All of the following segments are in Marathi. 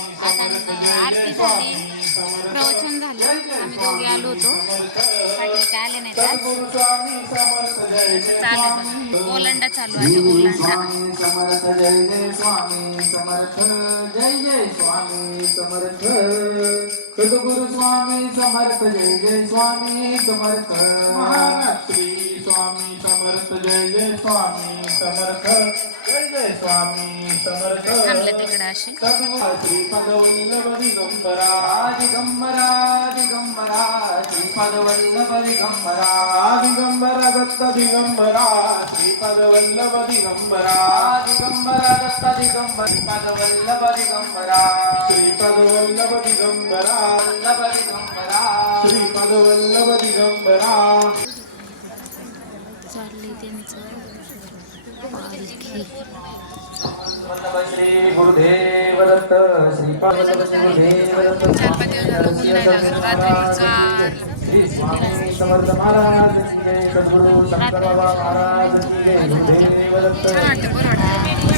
आरती झाली प्रवचन झालं आम्ही दोघे आलो होतो. पाटील काय आले नाही त्यात चालू आहे ओलांडा. चालू आहे ओलांडा स्वामी समर्थ जय जय स्वामी समर्थ। जय जय स्वामी समर्थ सद्गुरु स्वामी समर्थ जय जय स्वामी समर्थ। श्री स्वामी समर्थ जय जय स्वामी समर्थ। जय जय स्वामी समर्थ सद्गुरू श्रीपदवल्लभ दिगंबरा दिगंबरा दिगंबरा दिगंबरा। दिगंबरा दत्त दिगंबरा। दिगंबरा। दिगंबरा दिगंबर श्रीपद वल्लभ दिगंबरा श्रीपदवल्लभ दिगंबरा वल्लभ दिगंबरा श्रीपदवल्लभ दिगंबरा चाललंय त्यांचं श्री गुरुदेव दत्त श्रीपाद वल्लभ गुरुदेव दत्त स्वामी समर्थ महाराज सद्गुरु संत बाबा महाराज की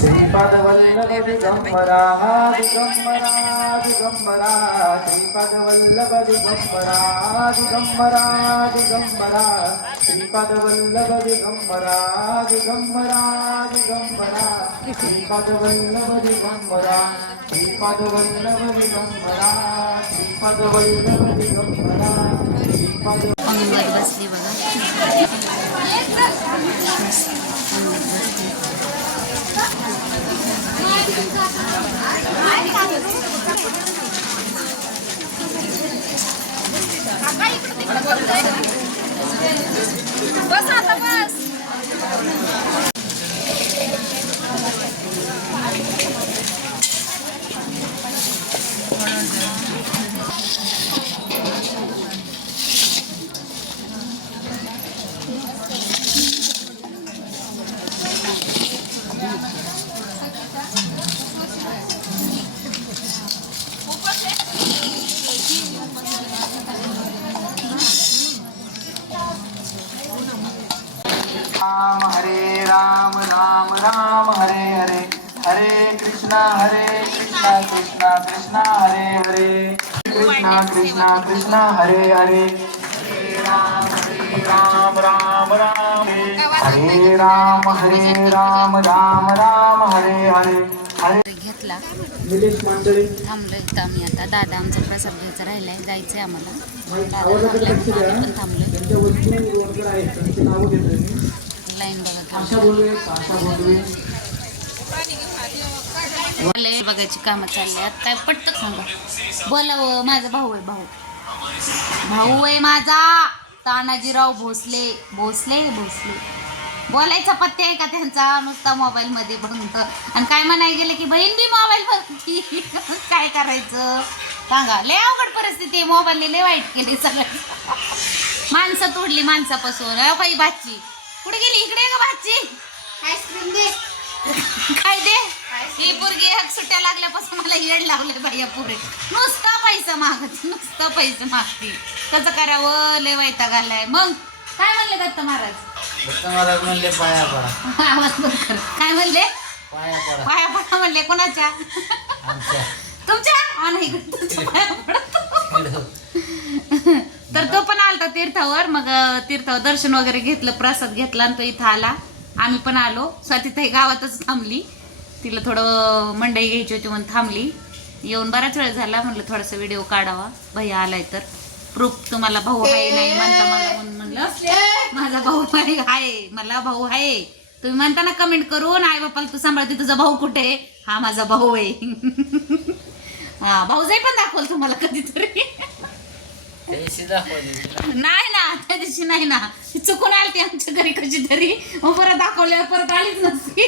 श्रीपाद वल्लभ दिगंबरा दिगंबरा दिगंबरा श्रीपाद वल्लभ दिगंबरा दिगंबरा दिगंबरा श्रीपाद वल्लभ दिगंबरा दिगंबरा दिगंबरा श्रीपाद वल्लभ दिगंबरा श्रीपाद वल्लभ दिगंबरा श्रीपाद वल्लभ दिगंबरा 10 lira bana. राम हरे राम राम राम हरे हरे। हरे कृष्णा हरे कृष्णा कृष्णा कृष्णा हरे हरे। कृष्णा कृष्णा कृष्णा हरे हरे। हरे राम हरे राम राम राम हरे राम हरे राम राम राम हरे हरे। हरे घेतला. निलेश मांडळे थांबलो इथं आम्ही आता. दादा आमचा प्रसाद घ्यायचा राहिलाय. जायचंय आम्हाला. दादा पण थांबलोय. लाईन बघा बोलवे बोलवे बघायची कामं चालली आहेत. काय पटत सांगा. बोला व, माझा भाऊ आहे भाऊ. भाऊ आहे माझा. तानाजीराव भोसले. भोसले भोसले. बोलायचा पत्ते आहे का त्यांचा? नुसता मोबाईल मध्ये बघत आणि काय म्हणाय गेले की बहीण बी मोबाईल काय करायचं? सांगा. लय अवघड परिस्थिती आहे. मोबाईलने लय वाईट केली सगळं. माणसं तोडली माणसापासून. भाची कुठे गेली? इकडे का भाची? आईस्क्रीम दे. काय दे? ही पोरगी एक सुट्ट्या लागल्यापासून मला येड लावले बाई पुरे नुसता पैसा मागत नुसता पैसा मागते. कसं करावं लय वायता घालाय मग? काय म्हणले दत्त महाराज? महाराज म्हणले पाया पडा. आवाज बंद कर. काय म्हणले? पाया पडा. पाया पडा म्हणले कोणाच्या? आमच्या. तुमच्या? नाही गं, तुमच्या पाया आलता तीर्थावर मग तीर्थावर दर्शन वगैरे घेतलं प्रसाद घेतला आणि तो इथं आला. आम्ही पण आलो. स्वातीताई गावातच थांबली. तिला थोडं मंडई घ्यायची होती म्हणून थांबली. येऊन बराच वेळ झाला म्हटलं थोडासा व्हिडिओ काढावा. भैया आलाय तर. प्रूफ तुम्हाला भाऊ आहे नाही म्हणता मला म्हणून म्हणलं. माझा भाऊ आहे आहे. मला भाऊ आहे. तुम्ही म्हणता ना कमेंट करून आई बापाला तू सांभाळते तुझा भाऊ कुठे आहे? हा माझा भाऊ आहे. हा भाऊजाई पण दाखवल तुम्हाला कधीतरी. नाही ना त्या दिवशी नाही ना. चुकून आली ती आमच्या घरी कशी तरी मग परत दाखवल्यावर परत आलीच नसती.